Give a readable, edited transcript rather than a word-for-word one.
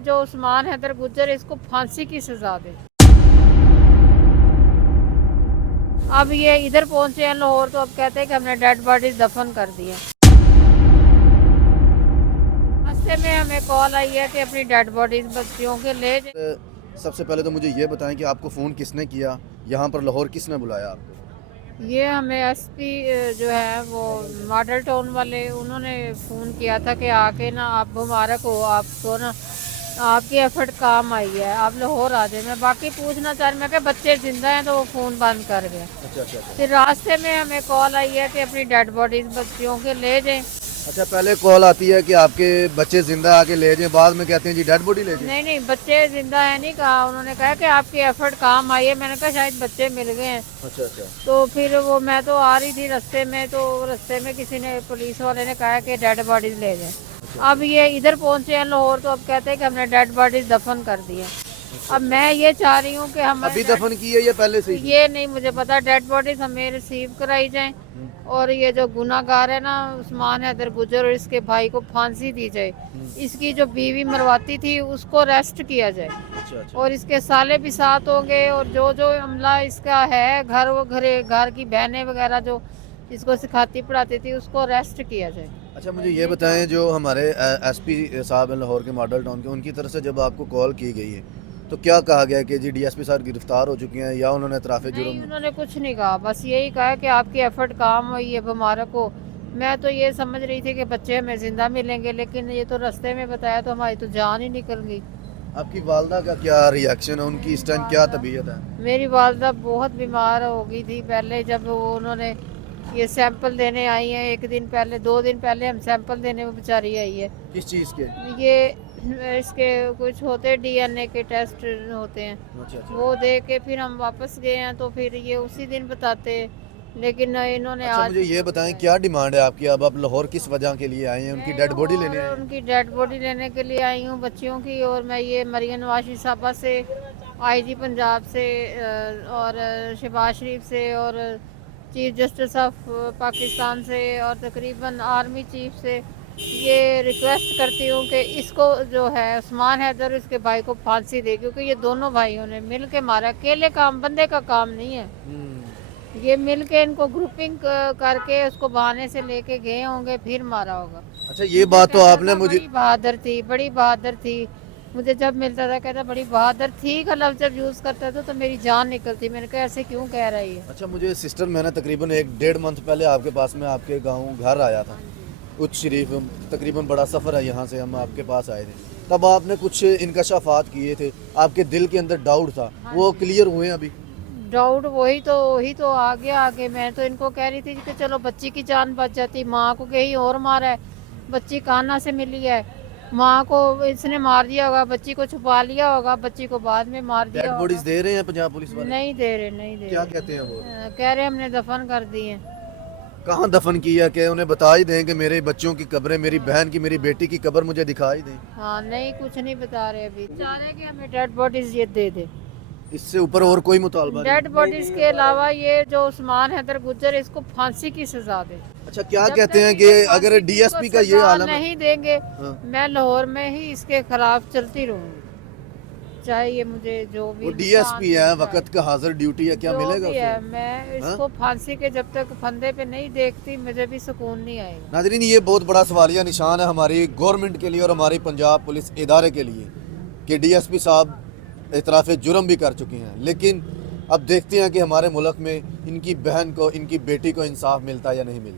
जो उस्मान हैदर गुज्जर है, इसको फांसी की सजा दे। अब ये इधर पहुंचे हैं लाहौर, तो अब कहते हैं कि हमने डेड बॉडीज दफन कर दी हैं। रास्ते में हमें कॉल आई है कि अपनी डेड बॉडीज बच्चियों के ले जाए। सबसे पहले तो मुझे ये बताएं कि आपको फ़ोन किसने किया, यहाँ पर लाहौर किसने बुलाया आपको? ये हमें एसपी जो है वो मॉडल टाउन वाले, उन्होंने फ़ोन किया था कि आके ना आप मुबारक हो, आपको ना आपकी एफर्ट काम आई है, आप लाहौर आ जाए। मैं बाकी पूछना चाह रही, मैं कि बच्चे जिंदा हैं, तो वो फ़ोन बंद कर गया। अच्छा अच्छा अच्छा। फिर रास्ते में हमें कॉल आई है कि अपनी डेड बॉडीज बच्चियों के ले जाएं। अच्छा, पहले कॉल आती है कि आपके बच्चे ज़िंदा आके ले जाएं, बाद में कहते हैं जी डेड बॉडी ले जाएं। नहीं नहीं, बच्चे जिंदा है नहीं कहा, उन्होंने कहा कि आपकी एफर्ट काम आई है। मैंने कहा शायद बच्चे मिल गए हैं। अच्छा अच्छा। तो फिर वो मैं तो आ रही थी रास्ते में, तो रास्ते में किसी ने, पुलिस वाले ने कहा कि डेड बॉडीज ले जाएं। अब ये इधर पहुंचे हैं लाहौर, तो अब कहते हैं कि हमने डेड बॉडीज दफन कर दी हैं। अब मैं ये चाह रही हूँ कि हम अभी दफन की है या पहले से ही? ये नहीं मुझे पता, डेड बॉडीज हमें रिसीव कराई जाए, और ये जो गुनाहगार है ना उस्मान हैदर गुजर, और इसके भाई को फांसी दी जाए। इसकी जो बीवी मरवाती थी उसको अरेस्ट किया जाए, अच्छा अच्छा। और इसके साले भी साथ होंगे, और जो जो अमला इसका है घर की बहनें वगैरह जो इसको सिखाती पढ़ाती थी, उसको अरेस्ट किया जाए। अच्छा, मुझे ये बताएं, जो हमारे एसपी साहब हैं लाहौर के मॉडल टाउन के, उनकी तरफ से जब आपको कॉल की गई है तो क्या कहा गया कि जी डीएसपी साहब गिरफ्तार हो चुके हैं, या उन्होंने इतराफ़ नहीं, जुर्म? उन्होंने कुछ नहीं कहा, बस यही कहा कि आपकी एफर्ट काम हुई है, मुबारक हो। मैं तो ये समझ रही थी कि बच्चे हमें जिंदा मिलेंगे, लेकिन ये तो रास्ते में बताया तो हमारी तो जान ही निकल गई। आपकी वालदा का क्या रिएक्शन है, उनकी इस टाइम क्या तबीयत है? मेरी वालदा बहुत बीमार हो गई थी पहले, जब वो उन्होंने ये सैंपल देने आई हैं, एक दिन पहले 2 दिन पहले हम सैंपल देने में बेचारी आई है। किस चीज़ के? ये इसके कुछ होते डीएनए के टेस्ट होते हैं, अच्छा अच्छा। वो दे के फिर हम वापस गए हैं, तो फिर ये उसी दिन बताते, लेकिन इन्होंने अच्छा, आज मुझे ये बताएं, क्या डिमांड है आपकी? अब आप लाहौर किस वजह के लिए आए हैं? उनकी डेड बॉडी लेने आए हैं? उनकी डेड बॉडी लेने के लिए आई हूँ बच्चियों की, और मैं ये मरियम नवाज साहबा से, आईजी पंजाब से, और शहबाज शरीफ से, और चीफ जस्टिस ऑफ पाकिस्तान से, और तकरीबन आर्मी चीफ से ये रिक्वेस्ट करती हूँ कि इसको जो है उस्मान हैदर, इसके भाई को फांसी दे, क्योंकि ये दोनों भाइयों ने मिल के मारा। अकेले काम बंदे का काम नहीं है, ये मिल के इनको ग्रुपिंग करके उसको बहाने से लेके गए होंगे, फिर मारा होगा। अच्छा, ये बात तो आपने मुझे... बड़ी बहादुर थी, बड़ी बहादुर थी। मुझे जब मिलता था कहता बड़ी बहादुर थी का लफ्ज़ जब यूज़ करता था तो मेरी जान निकलती। मैंने कहा ऐसे क्यों कह रही है। अच्छा, मुझे सिस्टर, मैंने तकरीबन 1-1.5 मंथ पहले आपके पास में, आपके गांव घर आया था उच्च शरीफ, तकरीबन बड़ा सफ़र है यहाँ से, हम आपके पास आए थे, तब आपने कुछ इंकशाफात किए थे, आपके दिल के अंदर डाउट था, वो क्लियर हुए हैं अभी? डाउट वही तो आगे मैं तो इनको कह रही थी कि चलो बच्ची की जान बच जाती, माँ को कहीं और मारा है, बच्ची कान्हा से मिली है, माँ को इसने मार दिया होगा, बच्ची को छुपा लिया होगा, बच्ची को बाद में मार दिया डेड होगा। बॉडीज दे रहे हैं पंजाब पुलिस वाले? नहीं दे रहे, नहीं दे क्या रहे। कहते हैं वो? कह रहे हमने दफन कर दिए। कहाँ दफन किया? कि उन्हें बता ही दें कि मेरे बच्चों की कब्रें, मेरी बहन की, मेरी बेटी की कब्र मुझे दिखा ही दें। हाँ नहीं, कुछ नहीं बता रहे, अभी चाह रहे कि हमें डेड बॉडीज ये दे दे। इससे ऊपर और कोई मुतालबा नहीं? डेड बॉडीज के अलावा ये जो उस्मान हैदर गुज्जर, इसको फांसी की सजा दे। अच्छा, क्या जब कहते तक हैं ये कि फांसी अगर की डीएसपी इसको का ये सजा आलम है? नहीं देंगे, हाँ। मैं लाहौर में ही इसके खिलाफ चलती रहूंगी, चाहे ये मुझे जो भी वो नुकसान डीएसपी है, पहुंचाए। वक्त का हाजिर ड्यूटी है, क्या जो मिलेगा भी है, उसे? मैं इसको फांसी के जब तक फंदे पे नहीं देखती, मुझे भी सुकून नहीं आएगा। नाज़रीन, ये बहुत बड़ा सवालिया निशान है हमारी गवर्नमेंट के लिए और हमारी पंजाब पुलिस इदारे के लिए कि डीएसपी साहब इतराफ़ जुर्म भी कर चुके हैं, लेकिन अब देखते हैं कि हमारे मुल्क में इनकी बहन को, इनकी बेटी को इंसाफ मिलता है या नहीं मिलता।